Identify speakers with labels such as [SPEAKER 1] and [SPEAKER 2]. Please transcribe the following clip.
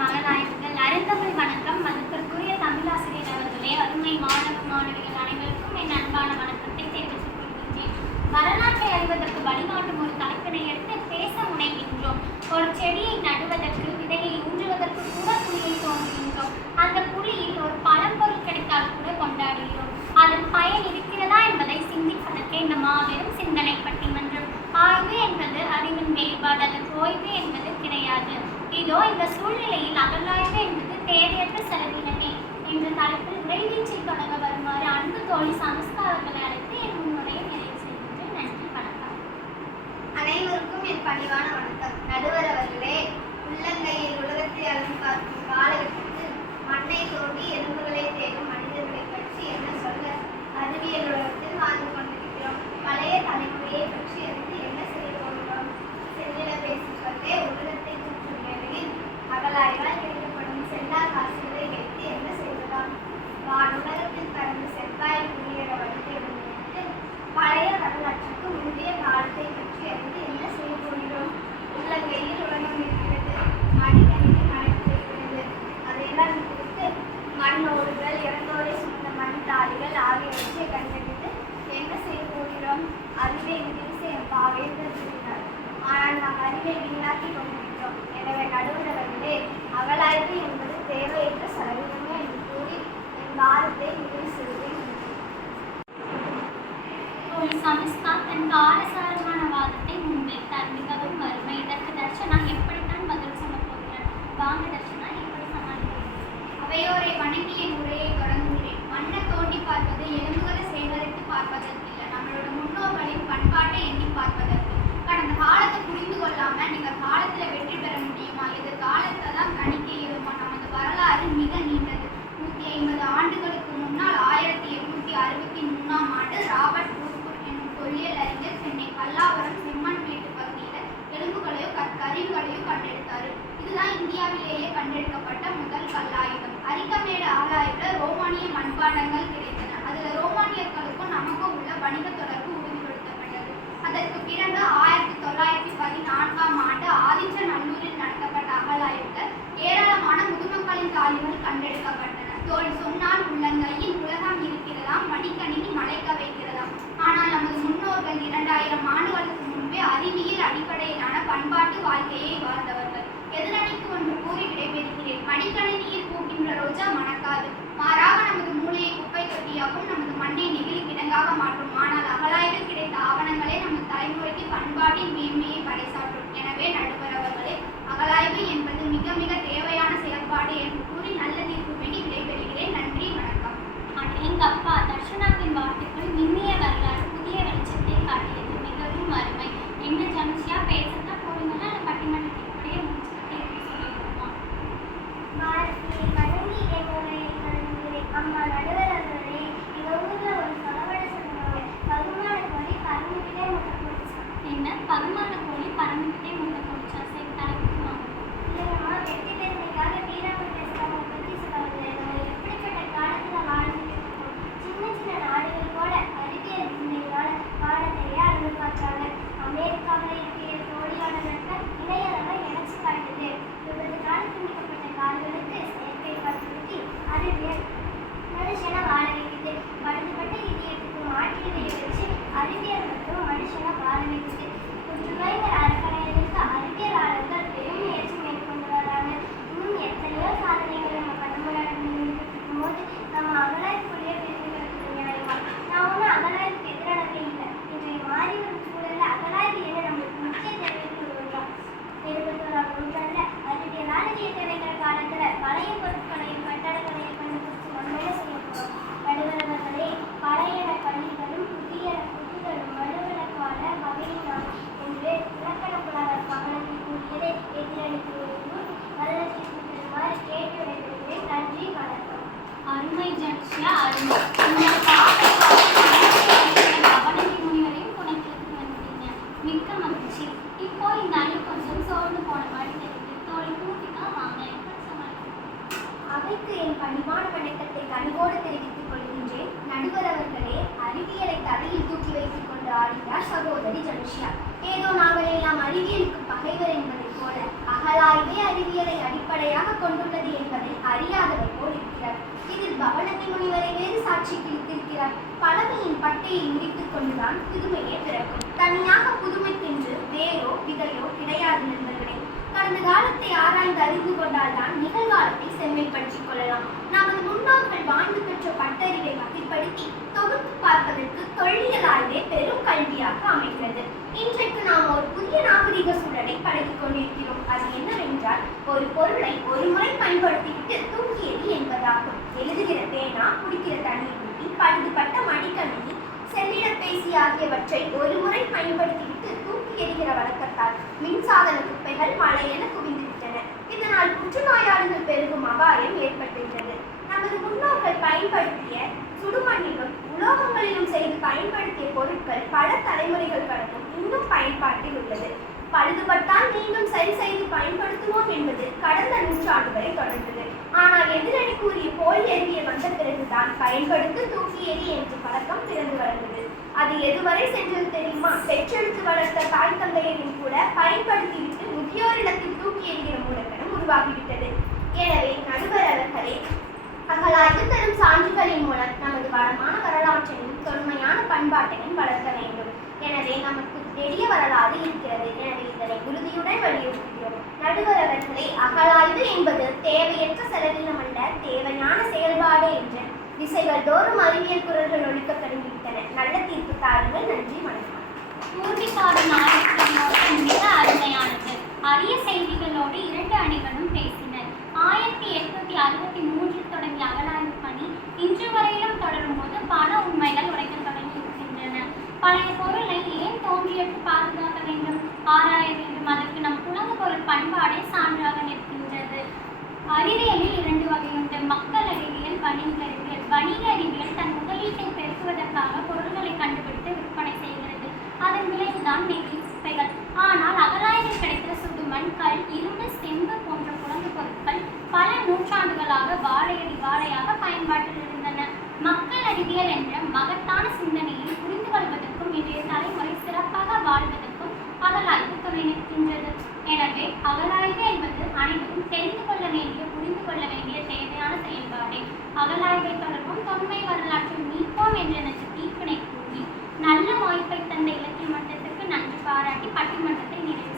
[SPEAKER 1] மகளாய்வுகள் அருந்தமிழ் வணக்கம். மதிப்பிற்குரிய தமிழாசிரியர் அவர்களே அருமை மாணவ மாணவிகள் அனைவருக்கும் என் அன்பான வணக்கத்தை தெரிவித்துக் கொள்கின்றேன். வரலாற்றை அறிவதற்கு வழிகாட்டும் ஒரு தலைப்பினை எடுத்து பேச முனைகின்றோம். ஒரு செடியை நடுவதற்கு விதையை ஊன்றுவதற்கு கூட புலியை தோன்றுகின்றோம். அந்த புலியில் ஒரு பழம்பொருள் கிடைத்தால் கூட கொண்டாடுகிறோம். அதன் பயன் இருக்கிறதா என்பதை சிந்திப்பதற்கே இந்த மாபெரும் சிந்தனை பட்டிமன்றம் ஆய்வு என்பது அறிவின் வெளிப்பாடு அதன் ஓய்வு என்பது ஐயோ இந்த சூழ்நிலையில் அகலாய்வு என்பது தேவையற்ற செலவினமே என்ற தலைப்பில் உரைவீச்சை தொடங்க வருமாறு அன்பு தோழி சமஸ்காரங்களை அழைத்து என் முன்னுரையை நிறைவு செய்கின்றேன். நன்றி வணக்கம்.
[SPEAKER 2] அனைவருக்கும் என் பணிவான வணக்கம். நடுவர் அவர்களே உள்ளங்கையில் உலகத்தை அளந்து பார்க்கும் காலகட்டத்தில் மண்ணை தோண்டி எலும்புகளை தேடும் மனிதர்களை பற்றி என்ன சொல்ல அறிவியல் உலகத்தில் வாழ்ந்து கொண்டிருக்கிறோம் பழைய தலைமுறையை பற்றி அறிந்து என்ன செய்ய போகிறோம் செல்லில பேசிக்கொண்டே உலகத்தை சுற்றும் வேளையில் அகலாய்வால் எழுதப்படும் செல்லா காசுகளை வைத்து என்ன செய்வதாம் வானுலகத்தில் பறந்து செவ்வாய் குடியேற வழித்தேடும் நேரத்தில் பழைய வரலாற்றுக்கு முந்தைய காலத்தை பற்றி அறிந்து என்ன செய்ய போகிறோம் உள்ளங்கையில் உலகம் இருக்கிறது மடிக்கணினி நடக்கிறது அதையெல்லாம் குறித்து மண்ணோடுகள் இறந்தோரை சுமந்த மண் தாளிகள் ஆகியவற்றை கண்டறிந்து என்ன செய்ய போகிறோம் ஆனால் நாம் அறிவை வீணாக்கி கொண்டிருக்கிறோம் எனவே நடுவர்களே அகலாய்வு என்பது தேவையற்ற சதவீதமே என்று கூறி என் வாதத்தை நிறைவு செய்வேன்
[SPEAKER 1] தன் காலசாரமான வாதத்தை முன்வைத்தார்
[SPEAKER 2] மிக கண்டெடுக்கப்பட்ட முதல் கல்லாயுதம் அரிக்கமேடு ஆராய்வுல ரோமானிய மண்பாண்டங்கள் கிடைத்தன. அதுல ரோமானியர்களுக்கும் நமக்கும் உள்ள வணிக தொடர்பு உறுதிப்படுத்தப்பட்டது. அதற்கு பிறகு ஆயிரத்தி தொள்ளாயிரத்தி பதினான்காம் ஆண்டு ஆதிச்சநல்லூரில் நடத்தப்பட்ட அகலாய்வுல ஏராளமான முதுமக்களின் தாலிகள் கண்டெடுக்கப்பட்டன. தோல் சொன்னால் உள்ளங்கையில் உலகம் இருக்கிறதாம் மடிக்கணினி மலைக்க வைக்கிறதாம். ஆனால் நமது முன்னோர்கள் இரண்டாயிரம் ஆண்டுகளுக்கு முன்பே அறிவியல் அடிப்படையிலான பண்பாட்டு வாழ்க்கையை வாழ்ந்தவர் எதிரணிக்கு ஒன்று கூறி விடைபெறுகிறேன். மடிக்கணினியில் பூக்கின்ற ரோஜா மணக்காது. மாறாக நமது மூளையை குப்பை தொட்டியாகவும் நமது மண்ணை நெகிழி கிடங்காக மாற்றும். ஆனால் அகலாய்வில் கிடைத்த ஆவணங்களே நமது আর ஆடினார் சகோதரி ஜனுஷியா ஏதோ நாங்கள் எல்லாம் அறிவியலுக்கு பகைவர் என்பதைப் போல
[SPEAKER 3] அகலாய்வே அறிவியலை அடிப்படையாக கொண்டுள்ளது என்பதை அறியாதவை போல் இருக்கிறார். இதில் பவனதி முனிவரை வேறு சாட்சிக்கு இழுத்திருக்கிறார் பழமையின் பட்டையை முடித்துக் கொண்டுதான் புதுமையே பிறக்கும். தனியாக புதுமைக்கென்று வேரோ விதையோ கிடையாது நண்பர்களே. கடந்த காலத்தை ஆராய்ந்து அறிந்து கொண்டால்தான் நிகழ்காலத்தை செம்மைப்படுத்திக் கொள்ளலாம். நமது முன்னோர்கள் வாழ்ந்து பெற்ற பட்டறிவை வகைப்படுத்தி தொகுத்து பார்ப்பதற்கு தொல்லியல் பெரும் கல்வியாக அமைகிறது. இன்றைக்கு நாம் ஒரு புதிய நாகரிக சூழலை பழகிக் கொண்டிருக்கிறோம். அது என்னவென்றால் ஒரு பொருளை ஒரு முறை பயன்படுத்திவிட்டு தூக்கியது என்பதாகும். எழுதுகிற பேனா குடிக்கிற தண்ணீர் ஊற்றி பழுதுபட்ட மடிக்கணினி செல்லிடப்பேசி ஆகியவற்றை ஒரு முறை பயன்படுத்திவிட்டு தூக்கி எறிகிற வழக்கத்தால் மின்சாதன குப்பைகள் மழையென குவிந்துவிட்டன. இதனால் புற்றுநோயாளிகள் பெருகும் அபாயம் ஏற்பட்டுள்ளது நமது முன்னோர்கள் பயன்படுத்திய பொருட்களிலும் செய்து பயன்படுத்திய பொருட்கள் பல தலைமுறைகள் கடந்தும் இன்னும் பயன்பாட்டில் உள்ளது. பழுதுபட்டால் மீண்டும் சரி செய்து பயன்படுத்துவோம் என்பது கடந்த நூற்றாண்டுகளை தொடர்ந்தது. ஆனால் எதிரணி கூறிய போலி அறிவியல் வந்த பிறகுதான் பயன்படுத்த தூக்கி எறி என்ற பழக்கம் பிறந்து வளர்ந்தது. அது எதுவரை சென்றது தெரியுமா? பெற்றெடுத்து வளர்த்த தாய் தந்தையரின் கூட பயன்படுத்திவிட்டு முதியோரிடத்தில் தூக்கி எறிகிற மூலக்கணம் உருவாகிவிட்டது. எனவே நடுவர் அவர்களே அகலாய்வு தரும் பண்பாட்டையும் வளர்க்க வேண்டும். எனவே நமக்கு பெரிய வரலாறு இருக்கிறது. எனவே இதனை உறுதியுடன் வலியுறுத்துகிறோம். நடுவரவர்களை அகழாய்வு என்பது தேவையற்ற செலவினம் அல்ல தேவையான செயல்பாடு என்ற திசைகள் தோறும் அறிவியல் குரல்கள் ஒழிக்கப்படுகின்றன நல்ல தீர்ப்பு தாருங்கள். நன்றி வணக்கம்.
[SPEAKER 1] ஊட்டிக்காடும் ஆயத்தின் மிக அருமையானது. அரிய செய்திகளோடு இரண்டு அணிகளும் பேசினர் ஆயிரத்தி எட்நூத்தி அறுபத்தி மூன்றில் தொடங்கிய அகலாய்வு பழைய பொருளை ஏன் தோன்றியது பாதுகாக்க வேண்டும்? ஆராய வேண்டும் அதற்கு நம் புலங்கு பொருள் பண்பாடே சான்றாக நிற்கின்றது. அறிவியலில் இரண்டு வகை உண்டு. மக்கள் அறிவியல் வணிக அறிவியல். வணிக அறிவியல் தன் முதலீட்டை பெருக்குவதற்காக பொருள்களை கண்டுபிடித்து விற்பனை செய்கிறது. அதன் விளைவுதான் நெகிழி குப்பைகள் ஆனால் அகலாய்வில் கிடைத்த சுடுமண் கல் இரும்பு செம்பு போன்ற குழந்தை பொருட்கள் பல நூற்றாண்டுகளாக வாழையடி வாழையாக பயன்பாட்டில் இருந்தன. மக்கள் அறிவியல் என்ற மகத்தான சிந்தனையை புரிந்து இன்றைய தலைமுறை சிறப்பாக வாழ்வதற்கும் அகலாய்வு துணைநிற்கின்றது எனவே அகலாய்வு என்பது அனைவரும் தெரிந்து கொள்ள வேண்டிய புரிந்து கொள்ள வேண்டிய தேவையான செயல்பாடு. அகலாய்வை தொடர்பும் தொன்மை வரலாற்றில் மீட்போம் என்ற எனது தீர்ப்பினை கூறி நல்ல வாய்ப்பை தந்த இலக்கிய மன்றத்திற்கு நன்றி பாராட்டி பட்டிமன்றத்தை நிறைவு